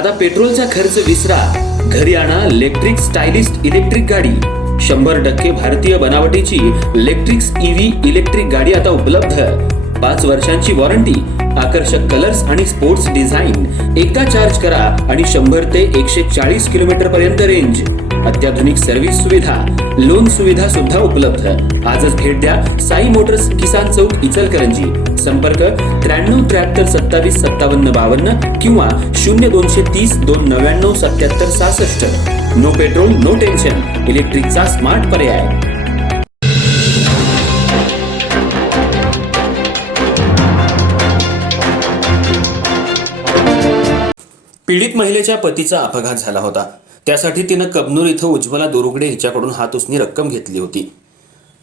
आता पेट्रोलचा खर्च विसरा, घरी आणा इलेक्ट्रिक स्टायलिस्ट इलेक्ट्रिक गाडी। 100% भारतीय बनावटीची इलेक्ट्रिक्स ईव्ही इलेक्ट्रिक गाडी आता उपलब्ध। 5 वर्षांची वॉरंटी, आकर्षक कलर्स आणि स्पोर्ट्स डिझाइन। एकदा चार्ज करा आणि 100 ते 140 किलोमीटर पर्यंत रेंज। अत्याधुनिक सर्व्हिस सुविधा, लोन सुविधा सुद्धा उपलब्ध। आजच भेट द्या साई मोटर्स, किसान चौक, इचलकरंजी। संपर्क 93 73 27 57 52 किंवा 0230 299 77 66। नो पेट्रोल नो टेन्शन, इलेक्ट्रिकचा स्मार्ट पर्याय। पीडित महिलेच्या पतीचा अपघात झाला होता, त्यासाठी तिनं कबनूर इथं उज्ज्वला दोरुगडे हिच्याकडून हातउसनी रक्कम घेतली होती।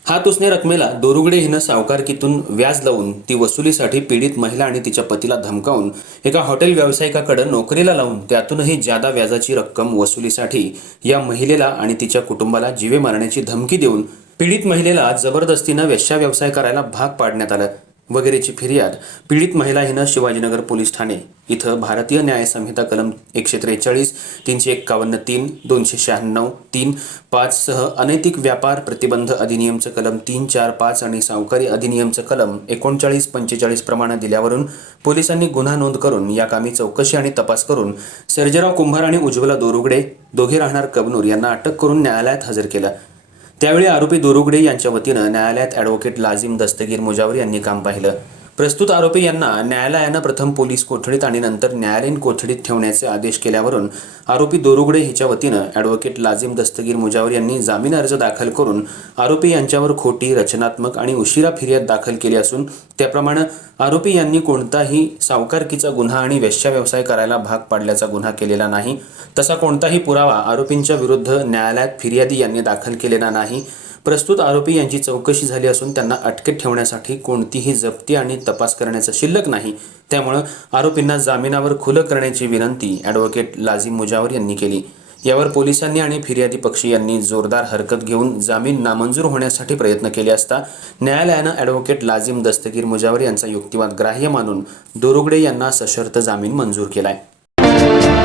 हातउसने रकमेला दोरुगडे हिनं सावकारकीतून व्याज लावून ती वसुलीसाठी पीडित महिला आणि तिच्या पतीला धमकावून एका हॉटेल व्यावसायिकाकडे नोकरीला लावून त्यातूनही जादा व्याजाची रक्कम वसुलीसाठी या महिलेला आणि तिच्या कुटुंबाला जीवे मारण्याची धमकी देऊन पीडित महिलेला जबरदस्तीनं वेश्या व्यवसाय करायला भाग पाडण्यात आलं वगैरेची फिर्याद पीडित महिला हिनं शिवाजीनगर पोलीस ठाणे इथं भारतीय न्याय संहिता कलम 143, 351, 3, 296, 3, 5 सह अनैतिक व्यापार प्रतिबंध अधिनियमचं कलम 3, 4, 5 आणि सावकारी अधिनियमचं कलम 39, 45 प्रमाणे दिल्यावरून पोलिसांनी गुन्हा नोंद करून या कामी चौकशी आणि तपास करून सर्जेराव कुंभार आणि उज्ज्वला दोरुगडे दोघे राहणार कबनूर यांना अटक करून न्यायालयात हजर केलं। त्यावेळी आरोपी दोरुगडे यांच्या वतीनं न्यायालयात ॲडव्होकेट लाजिम दस्तगीर मुजावर यांनी काम पाहिलं। प्रस्तुत आरोपी यांना न्यायालयानं प्रथम पोलीस कोठडीत आणि नंतर न्यायालयीन कोठडीत ठेवण्याचे आदेश केल्यावरून आरोपी दोरुगडे हिच्या वतीनं ॲडव्होकेट लाजिम दस्तगीर मुजावर यांनी जामीन अर्ज दाखल करून आरोपी यांच्यावर खोटी, रचनात्मक आणि उशिरा फिर्याद दाखल केली असून त्याप्रमाणे आरोपी यांनी कोणताही सावकारकीचा गुन्हा आणि वेश्या व्यवसाय करायला भाग पाडल्याचा गुन्हा केलेला नाही, तसा कोणताही पुरावा आरोपींच्या विरुद्ध न्यायालयात फिर्यादी यांनी दाखल केलेला नाही। प्रस्तुत आरोपी यांची चौकशी झाली असून त्यांना अटकेत ठेवण्यासाठी कोणतीही जप्ती आणि तपास करण्याचं शिल्लक नाही, त्यामुळे आरोपींना जामिनावर खुलं करण्याची विनंती ॲडव्होकेट लाजिम मुजावर यांनी केली। यावर पोलिसांनी आणि फिर्यादी पक्षी यांनी जोरदार हरकत घेऊन जामीन नामंजूर होण्यासाठी प्रयत्न केले असता न्यायालयानं ॲडव्होकेट लाजिम दस्तगीर मुजावर यांचा युक्तिवाद ग्राह्य मानून दोरुगडे यांना सशर्त जामीन मंजूर केलाय।